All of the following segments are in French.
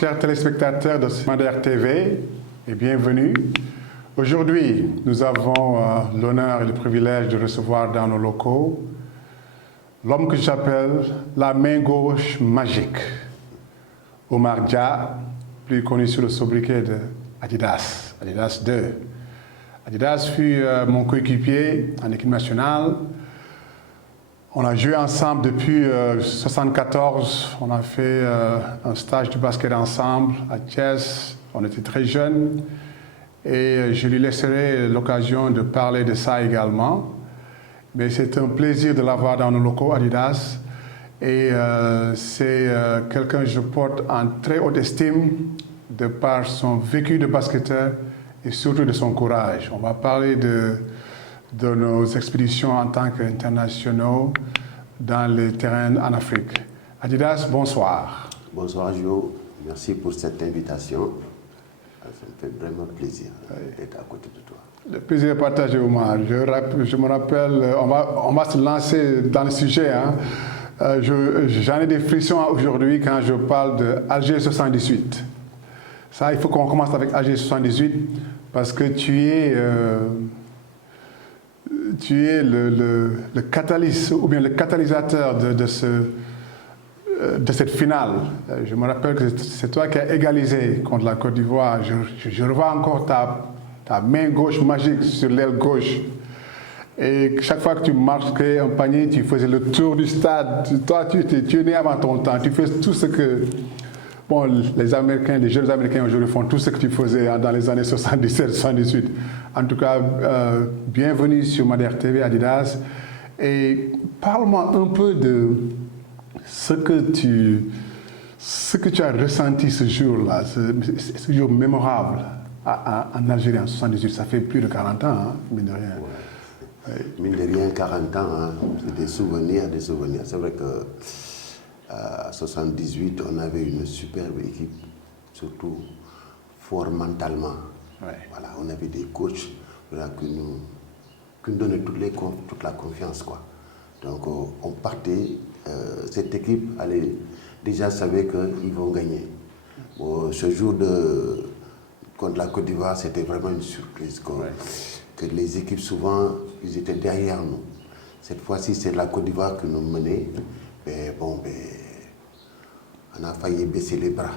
chers téléspectateurs de Madère TV, et bienvenue. Aujourd'hui, nous avons l'honneur et le privilège de recevoir dans nos locaux l'homme que j'appelle la main gauche magique, Omar Dia, plus connu sous le sobriquet de Adidas, Adidas 2. Adidas fut mon coéquipier en équipe nationale. On a joué ensemble depuis 1974. On a fait un stage de basket ensemble à Thiès. On était très jeunes. Et je lui laisserai l'occasion de parler de ça également. Mais c'est un plaisir de l'avoir dans nos locaux Adidas. Et c'est quelqu'un que je porte en très haute estime de par son vécu de basketteur et surtout de son courage. On va parler de nos expéditions en tant qu'internationaux dans les terrains en Afrique. Adidas, bonsoir. Bonsoir Jo, merci pour cette invitation. Ça me fait vraiment plaisir d'être à côté de toi. Le plaisir est partagé, Omar. Je me rappelle, on va se lancer dans le sujet. Hein. J'en ai des frissons aujourd'hui quand je parle d'Alger 78. Ça, il faut qu'on commence avec Alger 78 parce que tu es le catalyste ou bien le catalysateur de cette finale. Je me rappelle que c'est toi qui as égalisé contre la Côte d'Ivoire. Je revois encore ta main gauche magique sur l'aile gauche. Et chaque fois que tu marquais un panier, tu faisais le tour du stade. Toi, tu es né avant ton temps. Tu fais tout ce que... Bon, les Américains, les jeunes Américains aujourd'hui font tout ce que tu faisais dans les années 77-78. En tout cas, bienvenue sur Madère TV Adidas. Et parle-moi un peu de ce que tu as ressenti ce jour-là, ce jour mémorable en Algérie en 78. Ça fait plus de 40 ans, hein, mine de rien. Ouais. Mine de rien, 40 ans, hein, c'est des souvenirs, des souvenirs. C'est vrai que à 78, on avait une superbe équipe, surtout fort mentalement. Ouais. Voilà, on avait des coachs qui nous donnaient toute la confiance, quoi. Donc on partait, cette équipe allait déjà savait qu'ils vont gagner. Bon, ce jour contre la Côte d'Ivoire, c'était vraiment une surprise. Que les équipes, souvent, ils étaient derrière nous. Cette fois-ci, c'est la Côte d'Ivoire qui nous menait. On a failli baisser les bras.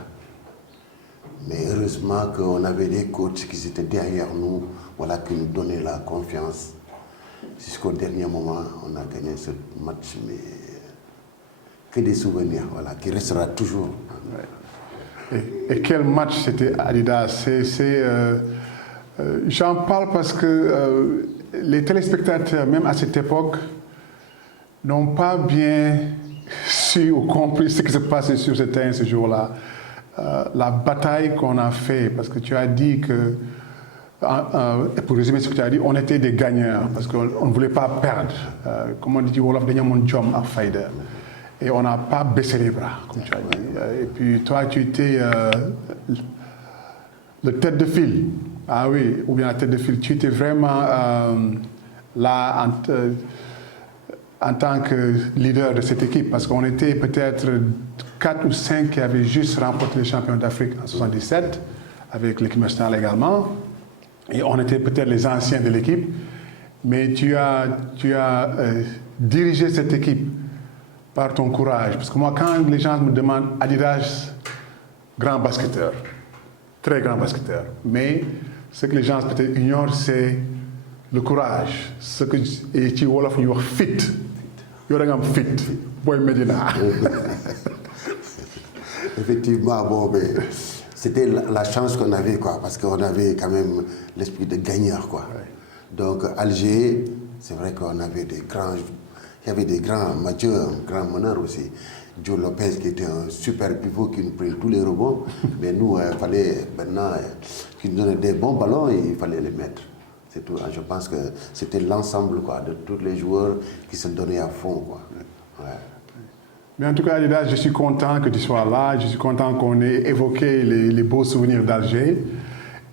Mais heureusement qu'on avait des coachs qui étaient derrière nous, voilà, qui nous donnaient la confiance. Jusqu'au dernier moment, on a gagné ce match, mais que des souvenirs, voilà, qui restera toujours. Ouais. Et quel match c'était Adidas. J'en parle parce que les téléspectateurs, même à cette époque, n'ont pas bien su ou compris ce qui se passait sur ce terrain ce jour-là. La bataille qu'on a fait, parce que tu as dit que, pour résumer ce que tu as dit, on était des gagnants, parce qu'on ne voulait pas perdre. Comme on dit, Wolof dañu amoon jom ak fayda. Et on n'a pas baissé les bras, comme tu as dit. Et puis toi, tu étais le tête de file. Ah oui, ou bien la tête de file. Tu étais vraiment là en tant que leader de cette équipe, parce qu'on était peut-être 4 ou 5 qui avaient juste remporté les champions d'Afrique en 77, avec l'équipe nationale également. Et on était peut-être les anciens de l'équipe, mais tu as dirigé cette équipe par ton courage. Parce que moi, quand les gens me demandent Adidas, grand basketteur, très grand basketteur, mais ce que les gens peut-être ignorent, c'est le courage. Ce que tu Wolof ñu wax fit. Yow da nga am fit, Boy Medina. Effectivement, bon, mais c'était la chance qu'on avait, quoi, parce qu'on avait quand même l'esprit de gagneur, quoi. Ouais. Donc Alger, c'est vrai qu'on avait il y avait des grands matcheurs, un grand meneur aussi. Joe Lopez qui était un super pivot qui nous prenait tous les rebonds, mais nous, il fallait maintenant qu'il nous donnait des bons ballons et il fallait les mettre. C'est tout. Je pense que c'était l'ensemble, quoi, de tous les joueurs qui se donnaient à fond, quoi. Ouais. Mais en tout cas, Adidas, je suis content que tu sois là. Je suis content qu'on ait évoqué les beaux souvenirs d'Alger.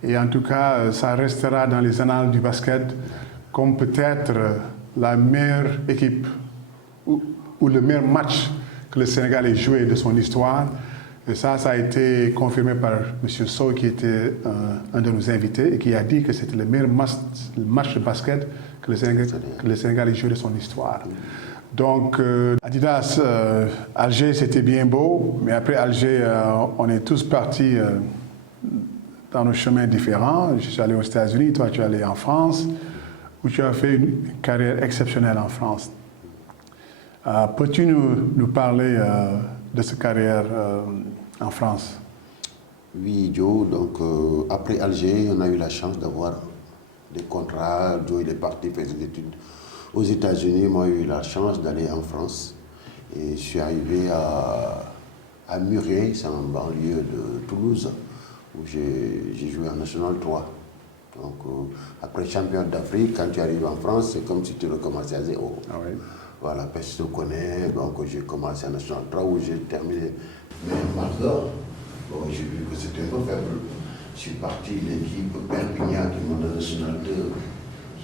Et en tout cas, ça restera dans les annales du basket comme peut-être la meilleure équipe ou le meilleur match que le Sénégal ait joué de son histoire. Et ça a été confirmé par M. Sow, qui était un de nos invités, et qui a dit que c'était le meilleur match de basket que le Sénégal ait joué de son histoire. Donc, Adidas, Alger, c'était bien beau, mais après Alger, on est tous partis dans nos chemins différents. Je suis allé aux États-Unis, toi tu es allé en France, où tu as fait une carrière exceptionnelle en France. Peux-tu nous parler de cette carrière en France? Oui, Joe, donc après Alger, on a eu la chance d'avoir des contrats. Joe, il est parti faire ses études aux États-Unis. Moi, j'ai eu la chance d'aller en France. Et je suis arrivé à Muret, c'est en banlieue de Toulouse, où j'ai joué en National 3. Donc, après champion d'Afrique, quand tu arrives en France, c'est comme si tu recommençais à zéro. Ah oui. Voilà, parce que je te connais, donc j'ai commencé en National 3 où j'ai terminé mes marqueurs. Bon, j'ai vu que c'était un peu faible. Je suis parti de l'équipe Perpignan qui m'a donné National 2,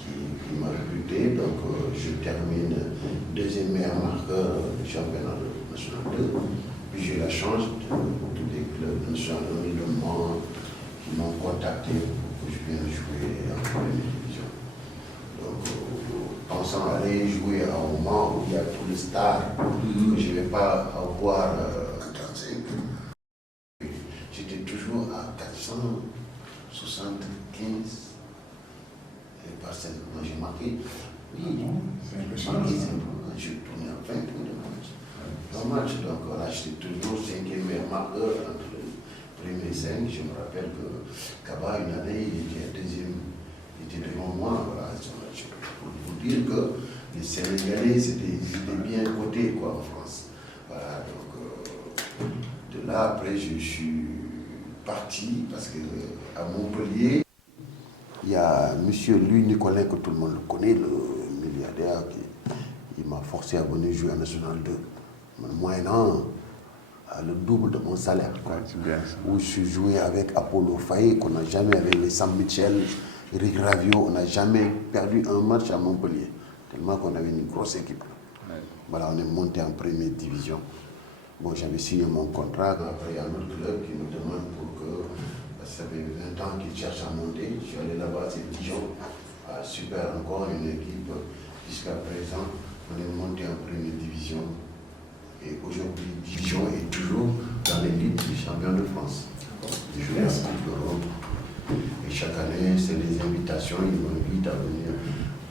qui m'a recruté. Donc je termine deuxième meilleur marqueur du championnat de National 2. Puis j'ai eu la chance de tous les clubs de National 1 Le Mans qui m'ont contacté pour que je vienne jouer en première division. Donc, pensant aller jouer à un moment où il y a tous les stars que je ne vais pas avoir en 35. J'étais toujours à 475 parcelles. Moi j'ai marqué, oui, j'ai marqué simplement, j'ai tourné à 20 points de match. Dans le match, donc voilà, j'étais toujours 5e meilleur marqueur entre les premiers 5. Je me rappelle que Kaba, une année, il était deuxième, il était devant moi, voilà. Pour vous dire que les Sénégalais, ils étaient bien cotés quoi, en France. Voilà, donc de là, après, je suis parti parce qu'à Montpellier, il y a monsieur Louis Nicolet, que tout le monde le connaît, le milliardaire, qui m'a forcé à venir jouer en National 2. Moyennant le double de mon salaire. Quoi. Ouais, bien, où je suis joué avec Apollo Faye, qu'on n'a jamais, avec les Sam Mitchell, Eric Ravio, on n'a jamais perdu un match à Montpellier, tellement qu'on avait une grosse équipe. Ouais. Voilà, on est monté en première division. Bon, j'avais signé mon contrat. Après, il y a un autre club qui me demande pour que, parce que ça fait 20 ans qu'ils cherchent à monter. Je suis allé là-bas, c'est Dijon. Ah, super, encore une équipe. Jusqu'à présent, on est monté en première division. Et aujourd'hui, Dijon est toujours dans l'élite des champions de France. Je joue en Coupe d'Europe. Et chaque année, c'est les invitations, ils m'invitent à venir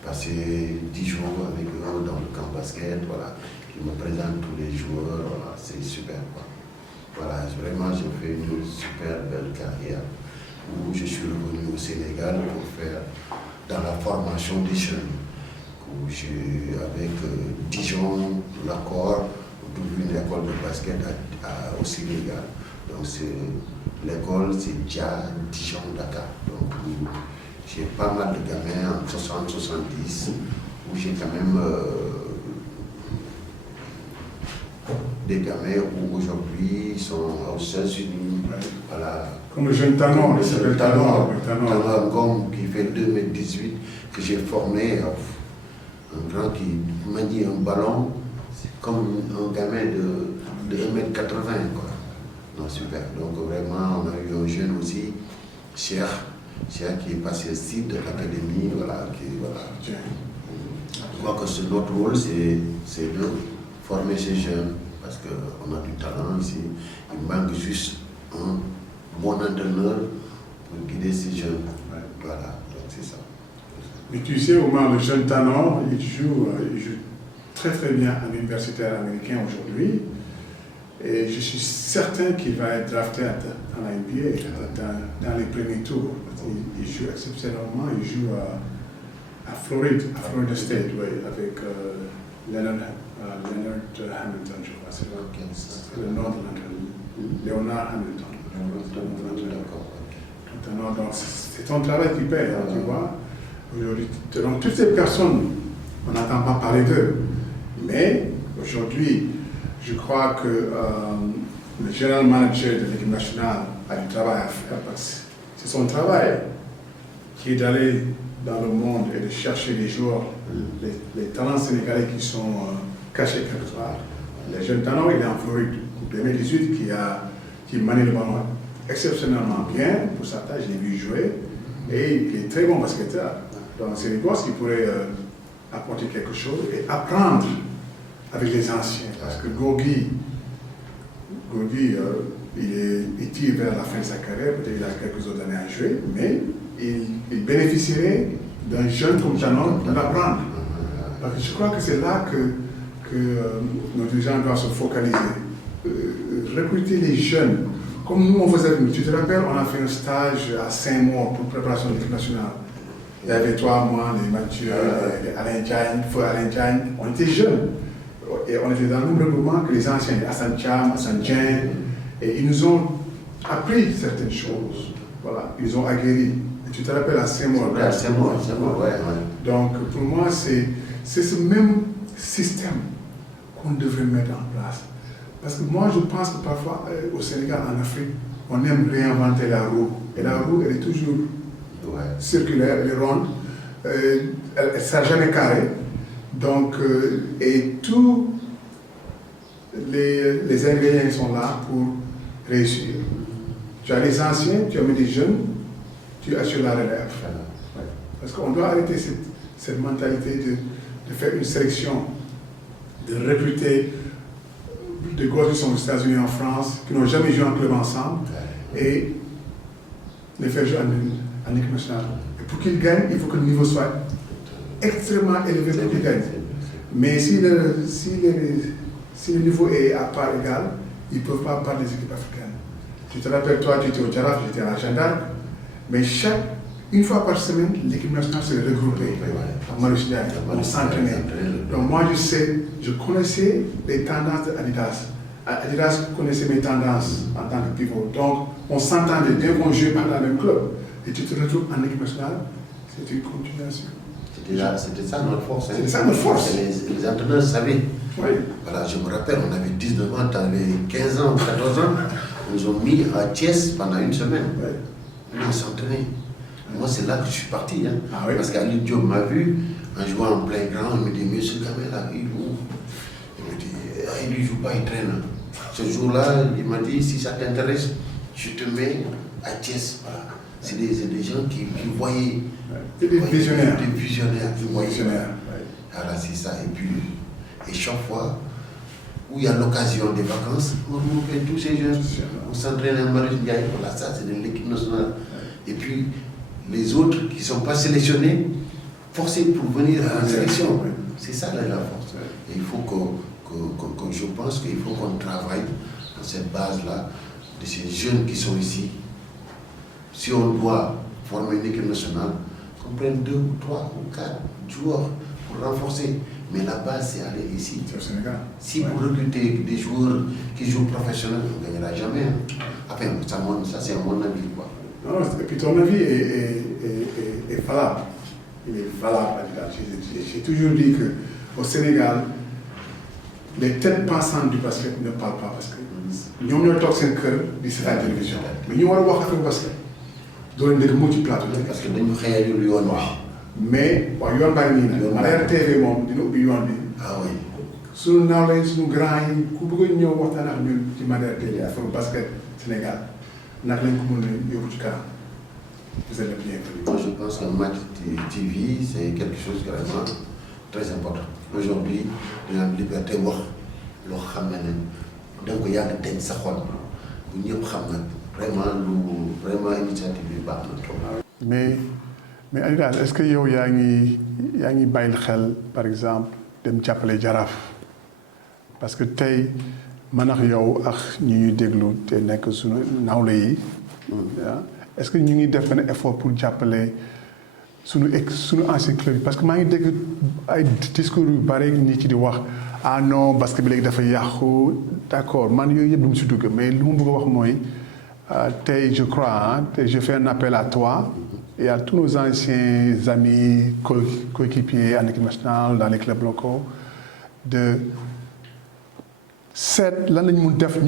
passer 10 jours avec eux dans le camp basket, voilà. Ils me présentent tous les joueurs, voilà, c'est super quoi. Voilà, vraiment j'ai fait une super belle carrière où je suis revenu au Sénégal pour faire dans la formation des jeunes. Où j'ai avec Dijon, l'accord, ouvert une école de basket au Sénégal. Donc l'école, c'est Dia Dijon Dakar. Donc j'ai pas mal de gamins en 60-70 où j'ai quand même des gamins où aujourd'hui ils sont aux États-Unis. Voilà. Comme le jeune Tanon, le Tanon Ngom qui fait 2,18 m, que j'ai formé, un grand qui manie un ballon, c'est comme un gamin de 1,80 m. Quoi. Non, super. Donc vraiment, on a eu un jeune aussi, Cheikh qui est passé site de l'académie, voilà, voilà. Je crois que notre rôle, c'est de former ces jeunes, parce qu'on a du talent ici. Il manque juste un bon entraîneur pour guider ces jeunes. Ouais. Voilà, donc c'est ça. Mais tu sais, au moins, le jeune Tanon, il joue très très bien à l'universitaire américain aujourd'hui. Et je suis certain qu'il va être drafté dans la NBA, dans les premiers tours. Il joue exceptionnellement, il joue à Florida State, oui, avec Leonard Hamilton, je crois. C'est le nom de l'entraîneur. Leonard Hamilton. Donc c'est ton travail qui paye, tu vois. Aujourd'hui, donc toutes ces personnes, on n'entend pas parler d'eux. Mais aujourd'hui, je crois que le général manager de l'équipe nationale a du travail à faire parce que c'est son travail qui est d'aller dans le monde et de chercher les joueurs, les talents sénégalais qui sont cachés quelque part. Le jeune talent, il est en Floride. En 2018, qui a qui manie le ballon exceptionnellement bien pour sa tâche. Je l'ai vu jouer et il est très bon basketteur. Donc c'est des gosses qui pourraient apporter quelque chose et apprendre avec les anciens. Parce que Gorgui, il tire vers la fin de sa carrière, peut-être qu'il a quelques autres années à jouer, mais il bénéficierait d'un jeune comme Janon pour l'apprendre. Parce que je crois que c'est là que nos dirigeants doivent se focaliser. Recruter les jeunes. Comme nous, on faisait, tu te rappelles, on a fait un stage à 5 mois pour préparation de l'équipe nationale. Il y avait 3 mois, les Mathieu, les Alain Diagne, Feu Alain Diagne, on était jeunes. Et on était dans le même regroupement que les anciens, Hassan Cham, Hassan Dien, et ils nous ont appris certaines choses. Voilà, ils ont aguerri. Et tu te rappelles à 5 mois. À 5 mois, ouais. Donc pour moi, c'est ce même système qu'on devrait mettre en place. Parce que moi, je pense que parfois, au Sénégal, en Afrique, on aime réinventer la roue. Et la roue, elle est toujours circulaire, elle est ronde, elle ne sera jamais carrée. Donc, et tous les ingrédients sont là pour réussir. Tu as les anciens, tu as mis des jeunes, tu assures la relève. Parce qu'on doit arrêter cette mentalité de faire une sélection, de recruter des gosses qui sont aux États-Unis, en France, qui n'ont jamais joué en club ensemble, et les faire jouer en équipe nationale. Et pour qu'ils gagnent, il faut que le niveau soit extrêmement élevé pour qu'ils gagnent. Mais si le niveau est à part égale, ils ne peuvent pas battre les équipes africaines. Tu te rappelles, toi, tu étais au Jaraf, j'étais à la Jeanne d'Arc, mais une fois par semaine, l'équipe nationale se regroupait à Malouchidia, on s'entraînait. Donc moi, je connaissais les tendances d'Adidas. Adidas connaissait mes tendances en tant que pivot. Donc on s'entendait bien qu'on jouait par le même club. Et tu te retrouves en équipe nationale, c'est une continuation. C'était ça notre force. C'était ça notre force. Les entraîneurs savaient. Oui. Voilà, je me rappelle, on avait 19 ans, tu avais 15 ans, 14 ans. Ils nous ont mis à Thiès pendant une semaine. Oui. On s'entraînait. Moi, c'est là que je suis parti. Hein. Ah, oui. Parce qu'Ali Diop m'a vu, en jouant en plein grand, il me dit, monsieur Kamela, il joue. Il me dit, il ne joue pas, il traîne. Ce jour-là, il m'a dit, si ça t'intéresse, je te mets à Thiès. Voilà. C'est des gens qui voyaient. Des visionnaires. Des visionnaires qui voyaient. Voilà, c'est ça. Et puis, chaque fois où il y a l'occasion des vacances, on fait tous ces jeunes. On s'entraîne à Marouche Ndiaye. Voilà, ça, c'est de l'équipe nationale. Et puis, les autres qui ne sont pas sélectionnés, forcés pour venir à la sélection. C'est ça la force. Et il faut que je pense qu'il faut qu'on travaille dans cette base-là, de ces jeunes qui sont ici. Si on doit former une équipe nationale, qu'on prenne 2 ou 3 ou 4 joueurs pour renforcer. Mais la base, c'est aller ici. C'est au Sénégal. Si vous recrutez des joueurs qui jouent professionnels, on ne gagnera jamais. Enfin, ça c'est mon avis. Quoi. Non, et puis ton avis est valable. Il est valable. J'ai toujours dit qu'au Sénégal, les têtes pensantes du basket ne parlent pas parce que nous sommes tous en cœur de la télévision. Mais nous devons voir le basket. Nous devons multiplateau. Parce que nous avons eu le mais yoon baa ngi nii nag RTV moom dina ubbi yoon bi. Ah oui. suñu nawlee suñu grand yi ku bëgg a ñëw waxtaan ak ñun ci Madère TV affaire basket Sénégal naka lañ ko mën a yóbbu ci kanam. Vous êtes le bienvenu. Moi je pense que Match TV c'est quelque chose de vraiment très important. Aujourd'hui dañu am liberté wax loo xam ne da nga ko yàgg denc sa xol bu ñëpp xam nag vraiment initiative bi baax na trop. Mais Adidas, est-ce que yow yaa ngi bàyyil xel par exemple dem jàppale Jaraaf parce que tey man ak yow ak ñi ñuy déglu te nekk suñu nawle yi est-ce que ñu ngi def benn effort pour jàppale suñu ancien club yi parce que maa ngi dégg ay discours yu bari nit ci di wax ah non basket bi léegi dafa yàqu d'accord man yooyu yëpp du mu si dugg mais lu mu bëgg a wax mooy tey je crois tey je fais un appel à toi et à tous nos anciens amis, coéquipiers en équipe nationale, dans les clubs locaux, de cette l'année nous def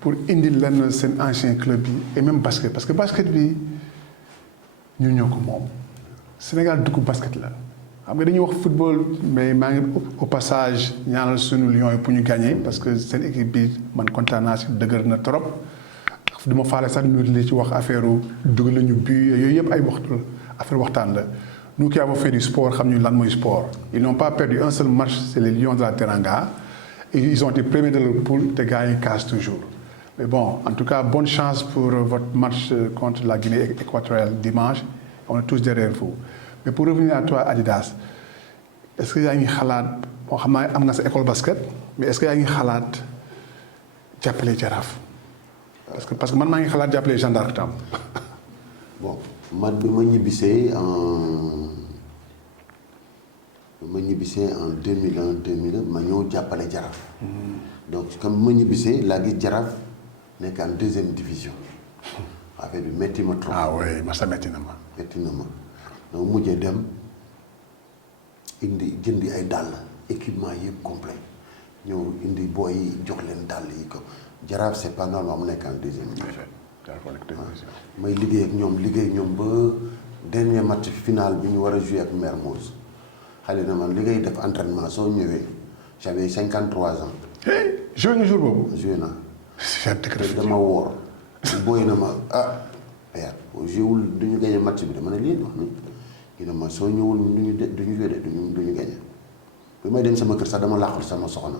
pour indi lenn seen ancien club et même basket parce que basket bi ñu ñoo ko moom Sénégal dugg basket la xam nga dañuy wax football mais maa ngi au passage ñaanal sunu Lions yi pour ñu gagner parce que seen équipe bi man kontaan naa si dëgër na trop. du ma faale sax ñu li ci wax affaire dugal nañu but yooyu yëpp ay affaire waxtaan la. Nous qui avons fait du sport xam ñu lan mooy sport. Ils n'ont pas perdu un seul match, c'est les Lions de la Teranga. Et ils ont été premiers de leur poule, te gars yi cassent toujours. Mais bon, en tout cas, bonne chance pour votre match contre la Guinée équatoriale dimanche. On est tous derrière vous. Mais pour revenir à toi, Adidas, est-ce que yaa ngi xalaat bon xam naa am nga sa école basket mais est-ce que yaa ngi xalaat jàppale Jaraaf parce que man maa ngi xalaat jàppale Jeanne d'Arc tam. Bon man bi ma ñibbisee en 2001 ma ñëw jàppale Jaraaf. Donc comme ma ñibbisee laa gis Jaraaf nekk en deuxième division affaire bi métti ma trop. Ah oui masa métti na ma. métti na ma donc mujjee dem indi jëndi ay dàll équipement yëpp complet ñëw indi booy yi jox leen dàll yi ko Jaraaf c'est pas normal mu nekk en deuxième division. may liggéey ak ñoom ba dernier match final bi ñu war a jouer ak Mermoz xale na man li ngay def entraînement soo ñëwee j'avais 53 ans. joué nga jour boobu. joué naa. te dama woor. booy na ma joué duñu gagné match bi dama ne lii wax ni ñu ne ma soo ñëwul duñu joué duñu gagné bi may dem sama kër sax dama làqul sama soxna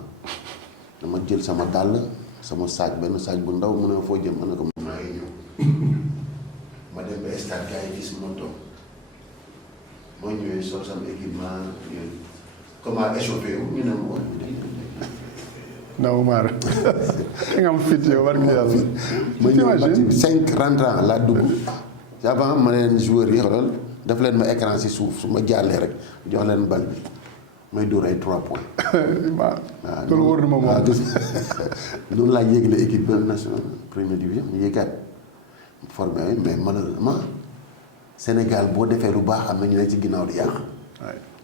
dama jël sama dàll sama sac benn sac bu ndaw mu ne foo jëm ma ne ko maa ngi ñëw ma dem ba stade gars yi gis ma toog moo ñëwee sol sama équipement yooyu comment échauffé wu ñu ne ma wax Ndaw maar nga am fit yow war nga yàlla. ma ñëw match bi 5 rentrants laa dugg avant ma leen joueurs yi xoolal def leen ma écran si suuf su ma jàllee rek jox leen bal bi may dóor ay 3 points. waaw loolu wóor na ma moom. noonu laa yéegle équipe nationale première division ñu yéegaat formé mais malheureusement Sénégal boo defee lu baax am na ñu ne ci ginnaaw di yàq.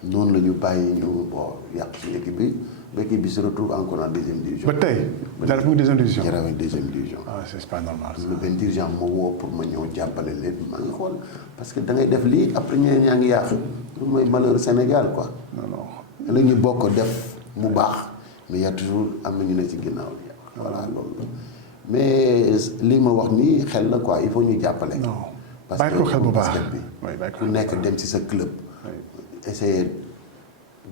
noonu la ñu bàyyi ñu bon yàq suñu équipe bi. L'équipe se retrouve encore en deuxième division. ba tey Jaraaf mu deuxième division. Jaraaf en deuxième division. ah c'est pas normal. le benn dirigeant ma woo pour ma ñëw jàppale leen maa ngi xool parce que da ngay def lii après ñeneen ñaa ngi yàq loolu mooy malheur Sénégal quoi. non non. la ñu bokk def mu baax mais y a toujours am na ñu ne ci ginnaaw li voilà loolu mais lii ma wax nii xel la quoi il faut ñu jàppale. non parce bàyyi ko xel bu baax bi ku nekk dem ci sa club. essayer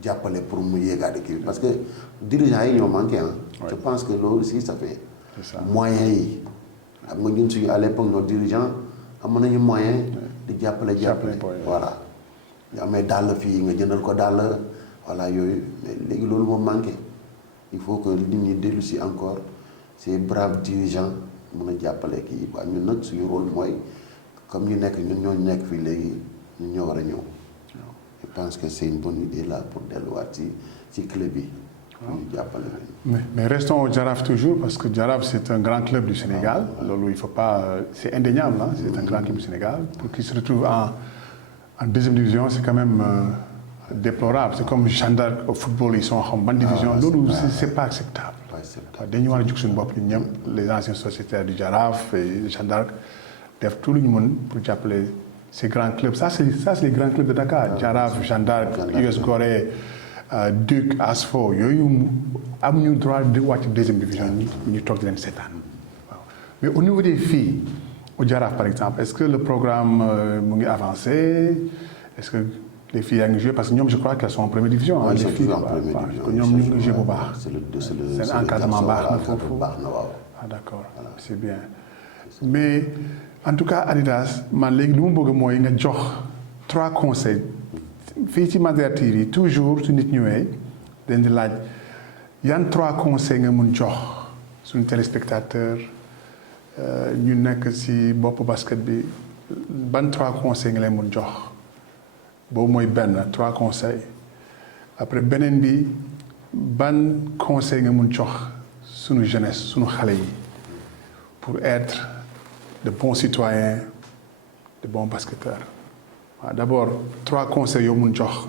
jàppale pour mu yéegaat équipe parce que dirigeants yi ñoo manqué je pense que loolu aussi ça fait moyens yi xam nga ñun suñu à l'époque nos dirigeants amoon nañu moyen di jàppale voilà nga amee dàll fii nga jëndal ko dàll voilà yooyu mais léegi loolu moo manqué il faut que nit ñi dellu si encore ces braves dirigeants mun a jàppale kii waa ñun nag suñu rôle mooy comme ñu nekk ñun ñoo nekk fii léegi ñun ñoo war a ñëw. Je pense que c'est une bonne idée là pour delluwaat ci club yi. ñu jàppale mais restons au Jaraaf toujours parce que Jaraaf c'est un grand club du Sénégal. loolu il faut pas c'est indéniable hein, c'est un grand club du Sénégal pour qu'il se retrouve en deuxième division c'est quand même déplorable c'est comme Jeanne d'Arc au football ils sont xam ban division. loolu c'est pas acceptable. dañu war a jug suñu bopp ñun ñëpp les anciens sociétaires du Jaraaf et Jeanne d'Arc def tout lu ñu mën pour jàppale. Ces grands clubs, ça c'est les grands clubs de Dakar. Jaraaf, Jeanne d'Arc, US Gorée, Duc, Asfo, yooyu amuñu droit de wàcc deuxième division ñu toog di leen seetaan waaw. Mais au niveau des filles au Jaraaf par exemple est-ce que le programme mu ngi avancé est-ce que les filles yaa ngi joué parce que ñoom je crois qu'elles sont en première division. Oui, les filles en première division. ñoom ñu ngi joué bu baax. seen encadrement baax na foofu. Ah d'accord c'est bien mais. En tout cas Adidas man léegi lu mu bëgg mooy nga jox 3 conseils fii ci Mandiatir yi toujours su nit ñëwee dañ di laaj yan 3 conseils nga mun jox suñu téléspectateur ñu nekk ci bopp basket bi ban 3 conseils nga leen mun jox boobu mooy benn 3 conseils après beneen bi ban conseil nga mun jox suñu jeunesse suñu xale yi pour être de bons citoyens, de bons basketteurs. D'abord, 3 conseils yoo mun jox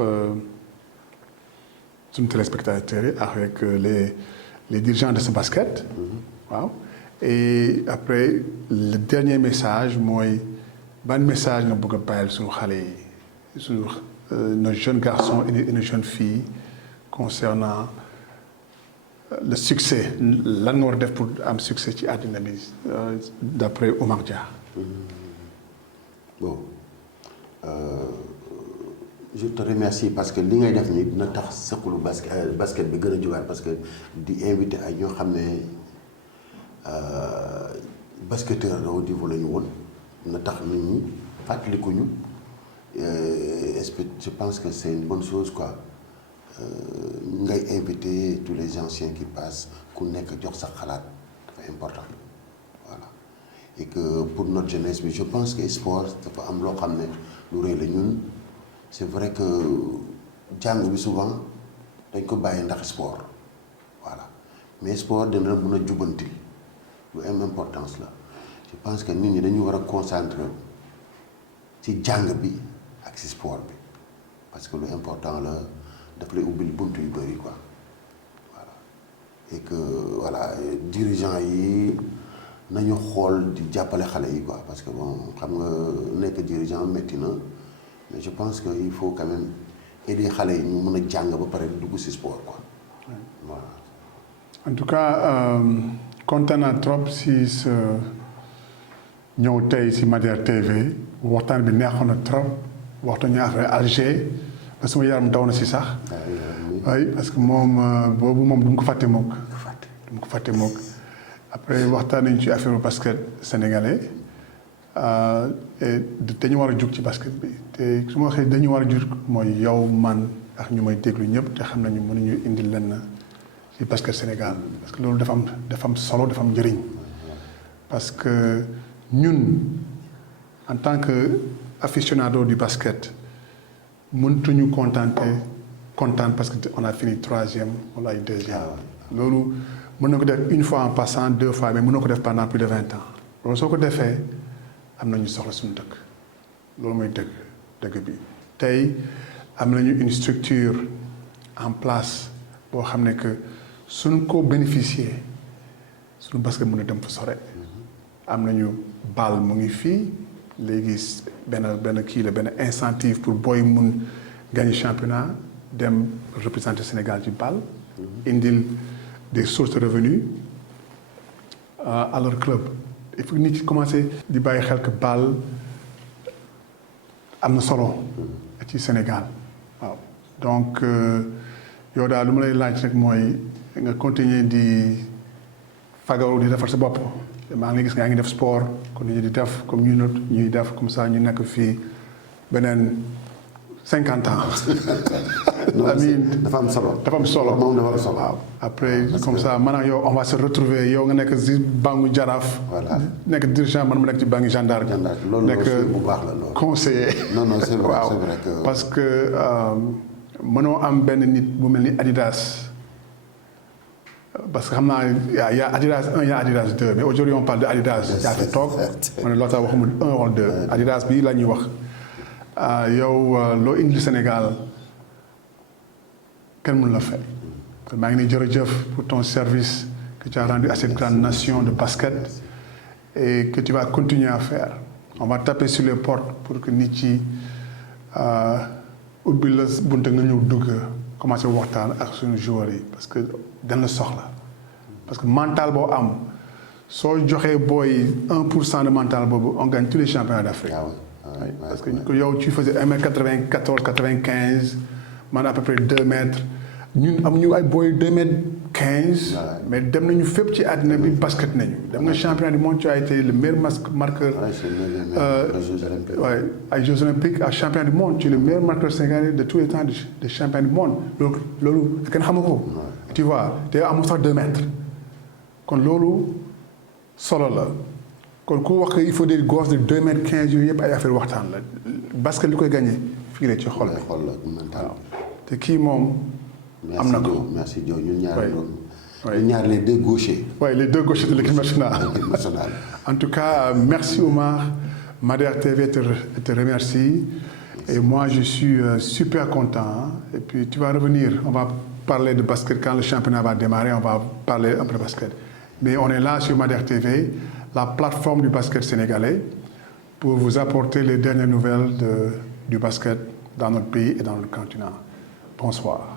suñu téléspectateurs avec les dirigeants de ce basket. waaw et après le dernier message mooy ban message nga bëgg a bàyyil suñu xale yi suñu nos jeunes garçons et nos jeunes filles concernant le succès lan nga war a def pour am succès ci àddina bi d'après Oumar Dia. Bon je te remercie parce que li ngay def nii dina tax sëqulu basket bi gën a jógaat parce que di invité ay ñoo xam ne basketteur de haut niveau la ñu woon na tax nit ñi fàttalikuñu je pense que c'est une bonne chose quoi ngay invité tous les anciens qui passent ku nekk jox sa xalaat dafa important voilà et que pour notre jeunesse bi je pense que sport dafa am loo xam ne lu rëy la ñun c'est vrai que jàng bi souvent dañ ko bàyyi ndax sport voilà mais sport dina mën a jubanti lu am importance la je pense que nit ñi dañu war a concentrer ci jàng bi ak ci sport bi parce que lu important la daf lay ubbil bunt yu bëri quoi voilà et que voilà dirigeants yi nañu xool di jàppale xale yi quoi parce que bon xam nga nekk dirigeant métti na mais je pense que il faut quand même aider xale yi ñu mën a jàng ba pare dugg ci sport quoi voilà. En tout cas kontaan naa trop si sa ñëw tey si Madère TV waxtaan bi neexoon na trop waxtaan ñu affaire Alger ba sama yaram daw na si sax. oui parce que moom boobu moom du ma ko fàtte mook. du ma ko fàtte mook après waxtaan nañu ci affaire basket sénégalais dañu war a jug ci basket bi te su ma waxee dañu war a jug mooy yow man ak ñu may déglu ñëpp te xam nañu mënuñu indi lenn ci basket Sénégal parce que loolu dafa am solo dafa am njëriñ parce que ñun en tant que aficionado du basket mëntuñu kontaan parce que on a fini 3e wala ay 2e loolu mën na ko def une fois en passant 2 fois mais mën na ko def pendant plus de 20 ans loolu soo ko defee am nañu soxla suñu dëkk loolu mooy dëgg bi tey am nañu une structure en place boo xam ne que suñ ko bénéficier suñu basket mën a dem fa sore am nañu bal mu ngi fii léegi benn kii la benn incentive pour booy mun gagner championnat dem représenter Sénégal ci bal indil des sources de revenus à leur club il faut que nit ci commencer di bàyyi xel que bal am na solo ci Sénégal waaw donc yow daal lu ma lay laaj rek mooy nga continuer di fagaru di defar sa bopp maa ngi gis nga ngi def sport kon nit ñi di def comme ñuy def comme ça ñu nekk fii beneen 50 ans. amiin dafa am solo. dafa am solo moom dafa am solo. waaw après comme ça man ak yow on va se retrouver yow nga nekk si bangu Jaraaf. voilà nekk dirigeant man ma nekk ci bangu gendarme. loolu nekk bu baax la loolu. conseiller. non c'est vrai waaw c'est vrai que. parce que mënoo am benn nit bu mel ni Adidas. Parce que xam naa y' a Adidas 1 y' a Adidas 2 mais aujourd'hui on parle de Adidas. yaa fi toog ma ne loolu tax waxuma 1 wala 2. Adidas bii la ñuy wax yow loo indi Sénégal kenn mënu la fay. maa ngi ne jërëjëf pour ton service que tu as rendu à cette grande nation de basket et que tu vas continuer à faire. On va taper sur les portes pour que nit yi ubbi la bunte nga ñëw dugg commencé waxtaan ak suñu joueurs yi parce que dañ la soxla parce que mental boo am soo joxee booy 1% de mental boobu on gagne tous les championnats d'Afrique. Parce que yow tu faisais 1m94 95 man à peu près 2 mètres ñun amuñu ay booy 2m15. mais dem nañu fépp ci àddina bi basket nañu. dem nga championnat du monde tu as été le meilleur marqueur. ay Jeux olympiques ak championnat du monde tu es le meilleur marqueur sénégalais de tous les temps de championnat du monde loolu kenn xamu ko. tu vois te amul sax 2 mètres. kon loolu solo la kon ku wax que il faut des gosses de 2m15 yooyu yëpp ay affaire waxtaan la basket li koy gagné fii la ci xol bi. waaw te kii moom. am na ko merci Dio ñun ñaar les deux gauchers. oui les deux gauchers de l'équipe nationale. En tout cas merci Oumar. Madère TV te remercie et moi je suis super content et puis tu vas revenir on va parler de basket quand le championnat va démarrer on va parler un peu de basket mais on est là sur Madère TV la plateforme du basket sénégalais pour vous apporter les dernières nouvelles du basket dans notre pays et dans le continent. Bonsoir.